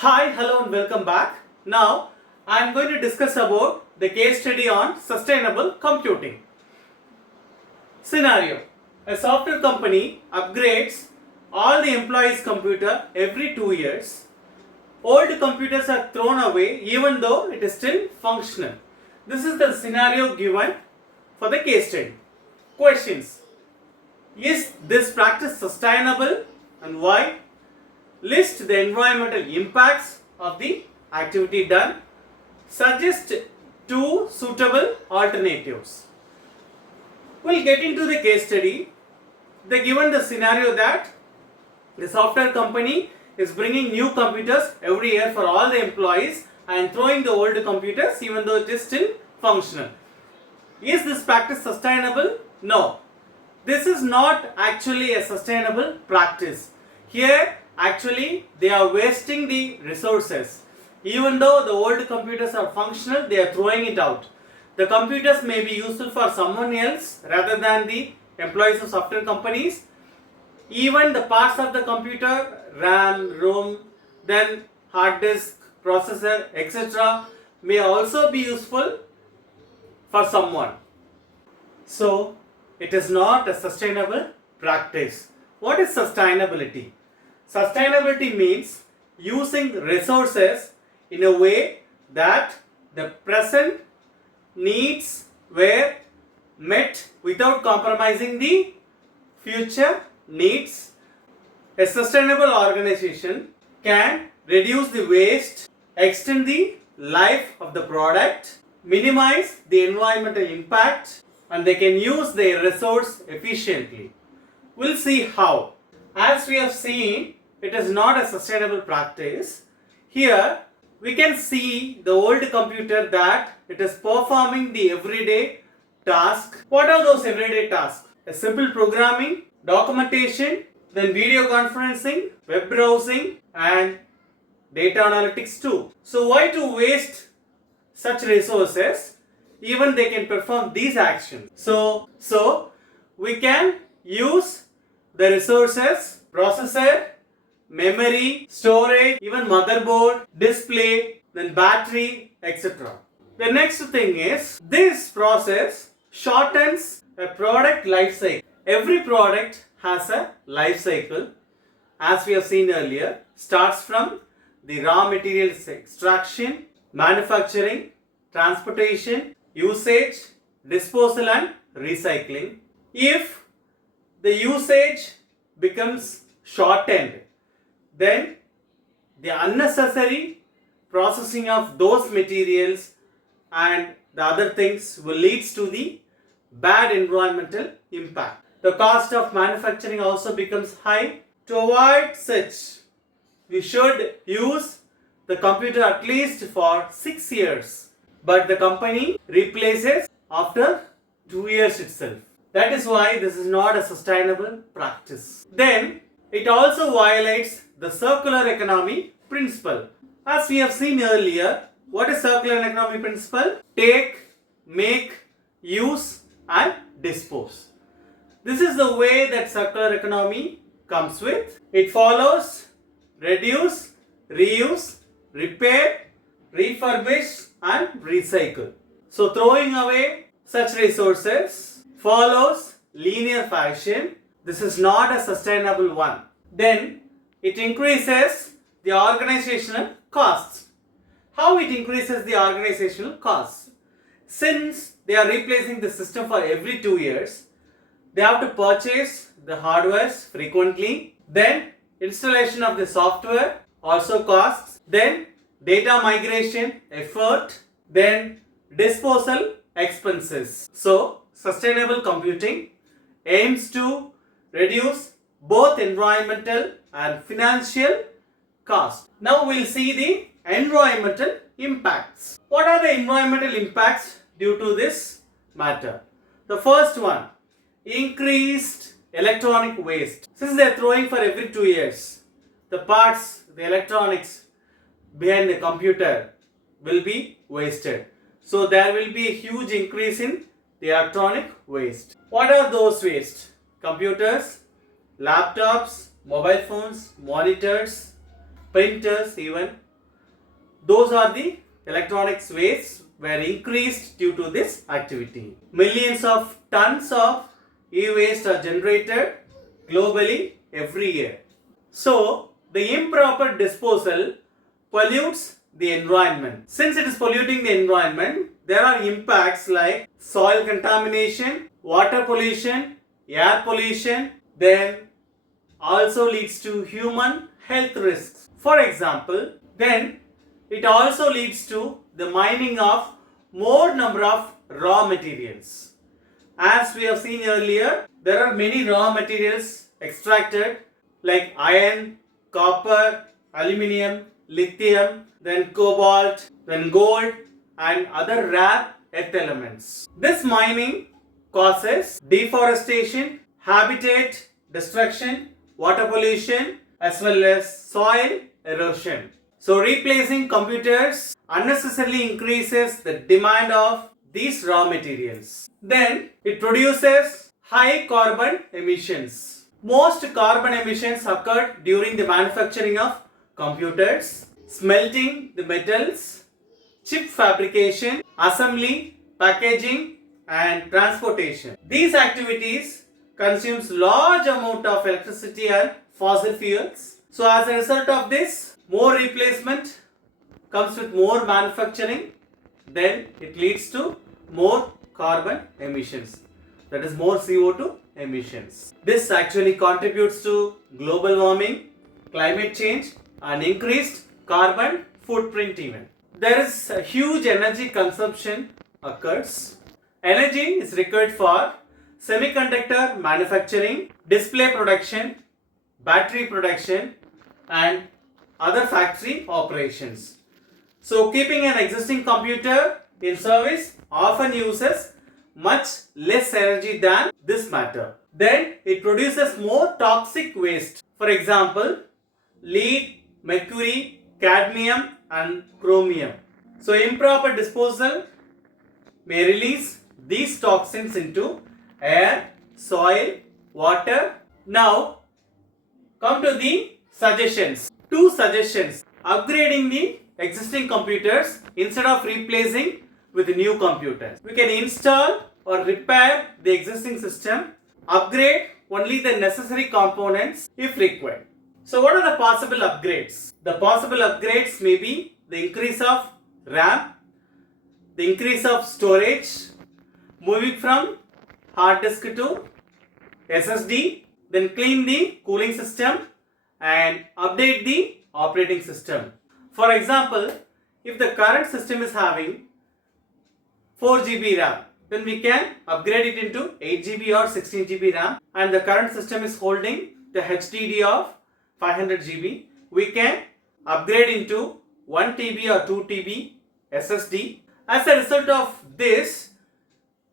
Hi, hello and welcome back. Now, I am going to discuss about the case study on sustainable computing. Scenario: a software company upgrades all the employees' computer every 2 years. Old computers are thrown away even though it is still functional. This is the scenario given for the case study. Questions: is this practice sustainable and why? List the environmental impacts of the activity done. Suggest two suitable alternatives. We'll get into the case study. They given the scenario that the software company is bringing new computers every year for all the employees and throwing the old computers even though it is still functional. Is this practice sustainable? No. This is not actually a sustainable practice. Here actually they are wasting the resources. Even though the old computers are functional, they are throwing it out. The computers may be useful for someone else rather than the employees of software companies. Even the parts of the computer, RAM, ROM, then hard disk, processor, etc. may also be useful for someone. So, it is not a sustainable practice. What is sustainability? Sustainability means using resources in a way that the present needs were met without compromising the future needs. A sustainable organization can reduce the waste, extend the life of the product, minimize the environmental impact, and they can use their resource efficiently. We'll see how. As we have seen, it is not a sustainable practice. Here we can see the old computer that it is performing the everyday task. What are those everyday tasks? A simple programming, documentation, then video conferencing, web browsing, and data analytics too. So why to waste such resources? Even they can perform these actions. So we can use the resources, processor, memory, storage, even motherboard, display, then battery, etc. The next thing is this process shortens a product life cycle. Every product has a life cycle, as we have seen earlier, starts from the raw materials extraction, manufacturing, transportation, usage, disposal and recycling. If the usage becomes shortened, then the unnecessary processing of those materials and the other things will lead to the bad environmental impact. The cost of manufacturing also becomes high. To avoid such, we should use the computer at least for 6 years, but the company replaces after 2 years itself. That is why this is not a sustainable practice. Then it also violates the circular economy principle. As we have seen earlier, what is circular economy principle? Take, make, use and dispose. This is the way that circular economy comes with. It follows reduce, reuse, repair, refurbish and recycle. So throwing away such resources follows linear fashion. This is not a sustainable one. Then it increases the organizational costs. How it increases the organizational costs? Since they are replacing the system for every 2 years, they have to purchase the hardwares frequently. Then installation of the software also costs. Then data migration effort. Then disposal expenses. So sustainable computing aims to reduce both environmental and financial cost. Now we'll see the environmental impacts. What are the environmental impacts due to this matter? The first one, increased electronic waste. Since they are throwing for every 2 years, the parts, the electronics behind the computer will be wasted. So there will be a huge increase in the electronic waste. What are those waste? Computers, laptops, mobile phones, monitors, printers, even those are the electronics waste were increased due to this activity. Millions of tons of e-waste are generated globally every year. So, the improper disposal pollutes the environment. Since it is polluting the environment, there are impacts like soil contamination, water pollution, air pollution, then also leads to human health risks. For example, then it also leads to the mining of more number of raw materials. As we have seen earlier, there are many raw materials extracted like iron, copper, aluminium, lithium, then cobalt, then gold and other rare earth elements. This mining causes deforestation, habitat destruction, water pollution as well as soil erosion. So replacing computers unnecessarily increases the demand of these raw materials. Then it produces high carbon emissions. Most carbon emissions occurred during the manufacturing of computers, smelting the metals, chip fabrication, assembly, packaging and transportation. These activities consumes large amount of electricity and fossil fuels. So as a result of this, more replacement comes with more manufacturing, then it leads to more carbon emissions, that is more CO2 emissions. This actually contributes to global warming, climate change and increased carbon footprint even. There is a huge energy consumption occurs. Energy is required for semiconductor manufacturing, display production, battery production and other factory operations. So keeping an existing computer in service often uses much less energy than this matter. Then it produces more toxic waste. For example, lead, mercury, cadmium and chromium. So improper disposal may release these toxins into air, soil, water. Now come to the suggestions. Two suggestions: upgrading the existing computers instead of replacing with new computers. We can install or repair the existing system, upgrade only the necessary components if required. So what are the possible upgrades? The possible upgrades may be the increase of RAM, the increase of storage, moving from hard disk to SSD, then clean the cooling system and update the operating system. For example, if the current system is having 4 GB RAM, then we can upgrade it into 8 GB or 16 GB RAM, and the current system is holding the HDD of 500 GB, we can upgrade into 1 TB or 2 TB SSD. As a result of this,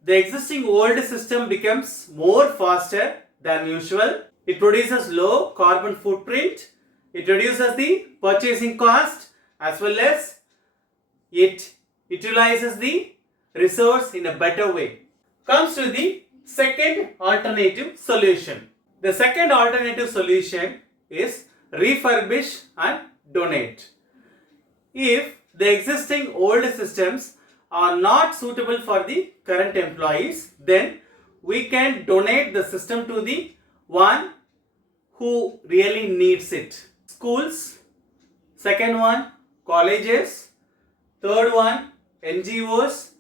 the existing old system becomes more faster than usual. It produces low carbon footprint. It reduces the purchasing cost as well as it utilizes the resource in a better way. Comes to the second alternative solution. The second alternative solution is refurbish and donate. If the existing old systems are not suitable for the current employees, then we can donate the system to the one who really needs it. Schools, second one colleges, third one NGOs,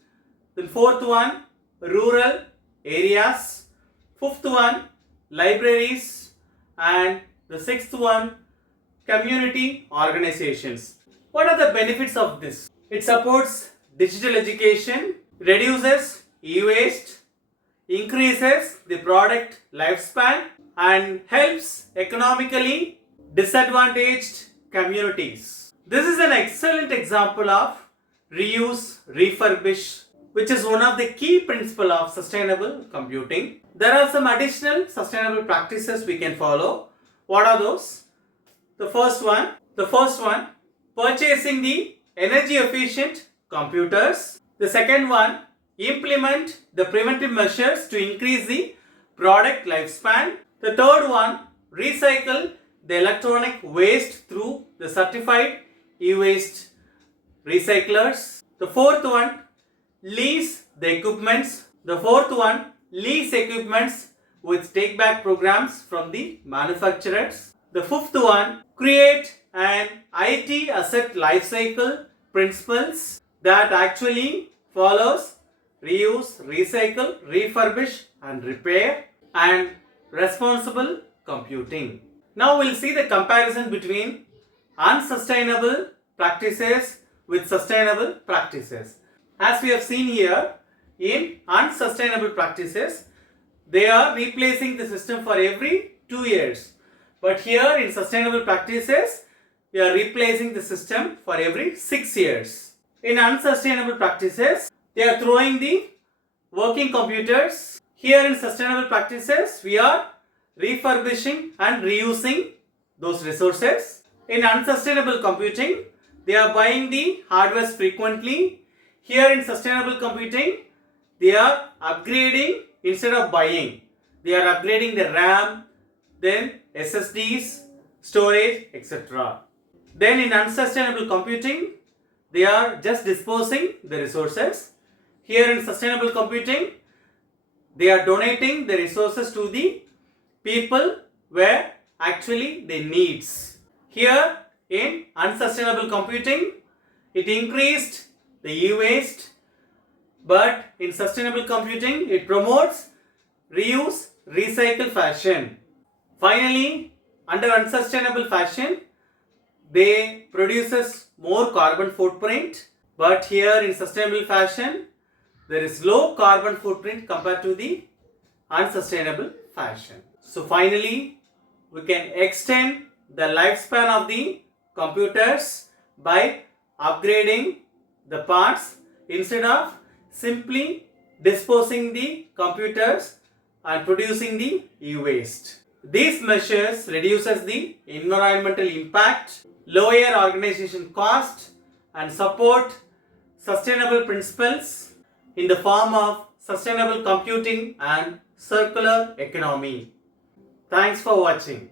then fourth one rural areas, fifth one libraries and the sixth one community organizations. What are the benefits of this? It supports digital education, reduces e-waste, increases the product lifespan and helps economically disadvantaged communities. This is an excellent example of reuse, refurbish, which is one of the key principles of sustainable computing. There are some additional sustainable practices we can follow. What are those? The first one, purchasing the energy efficient computers. The second one, implement the preventive measures to increase the product lifespan. The third one, recycle the electronic waste through the certified e-waste recyclers. The fourth one, lease the equipments. The fourth one, lease equipments with take back programs from the manufacturers. The fifth one, create an IT asset lifecycle principles that actually follows reuse, recycle, refurbish and repair, and responsible computing. Now we'll see the comparison between unsustainable practices with sustainable practices. As we have seen here, in unsustainable practices, they are replacing the system for every 2 years. But here in sustainable practices, we are replacing the system for every 6 years. In unsustainable practices, they are throwing the working computers. Here in sustainable practices, we are refurbishing and reusing those resources. In unsustainable computing, they are buying the hardware frequently. Here in sustainable computing, they are upgrading instead of buying. They are upgrading the RAM, then SSDs, storage, etc. Then in unsustainable computing, they are just disposing the resources. Here in sustainable computing, they are donating the resources to the people where actually they needs. Here in unsustainable computing, it increased the e-waste, but in sustainable computing, it promotes reuse, recycle fashion. Finally, under unsustainable fashion, they produces more carbon footprint, but here in sustainable fashion, there is low carbon footprint compared to the unsustainable fashion. So finally, we can extend the lifespan of the computers by upgrading the parts instead of simply disposing the computers and producing the e-waste. These measures reduces the environmental impact, lower organization cost and support sustainable principles in the form of sustainable computing and circular economy. Thanks for watching.